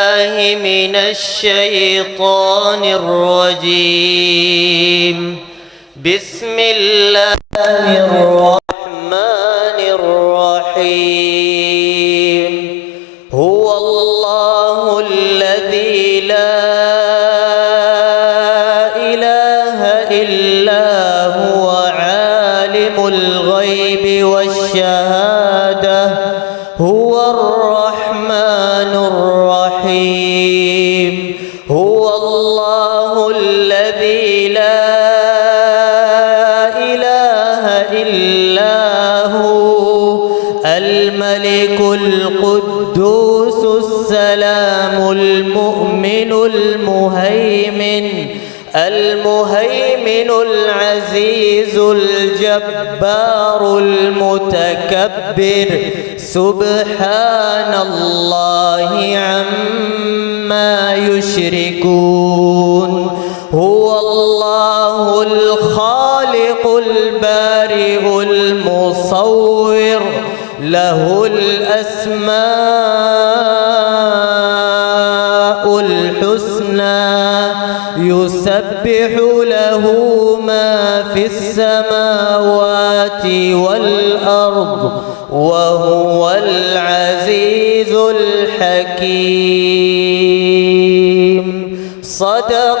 الله من الشيطان الرجيم. بسم الله الرحمن الرحيم. هو الله الذي لا إله إلا هو عالم الغيب والشهادة هو الرحمن الرحيم. هو الله الذي لا إله إلا هو الملك القدوس السلام المؤمن المهيمن العزيز الجبار المتكبر سبحان الله عما يشركون. هو الله الخالق البارئ المصور له الأسماء الحسنى يسبح له ما في السماوات والأرض وهو العزيز الحكيم. صدق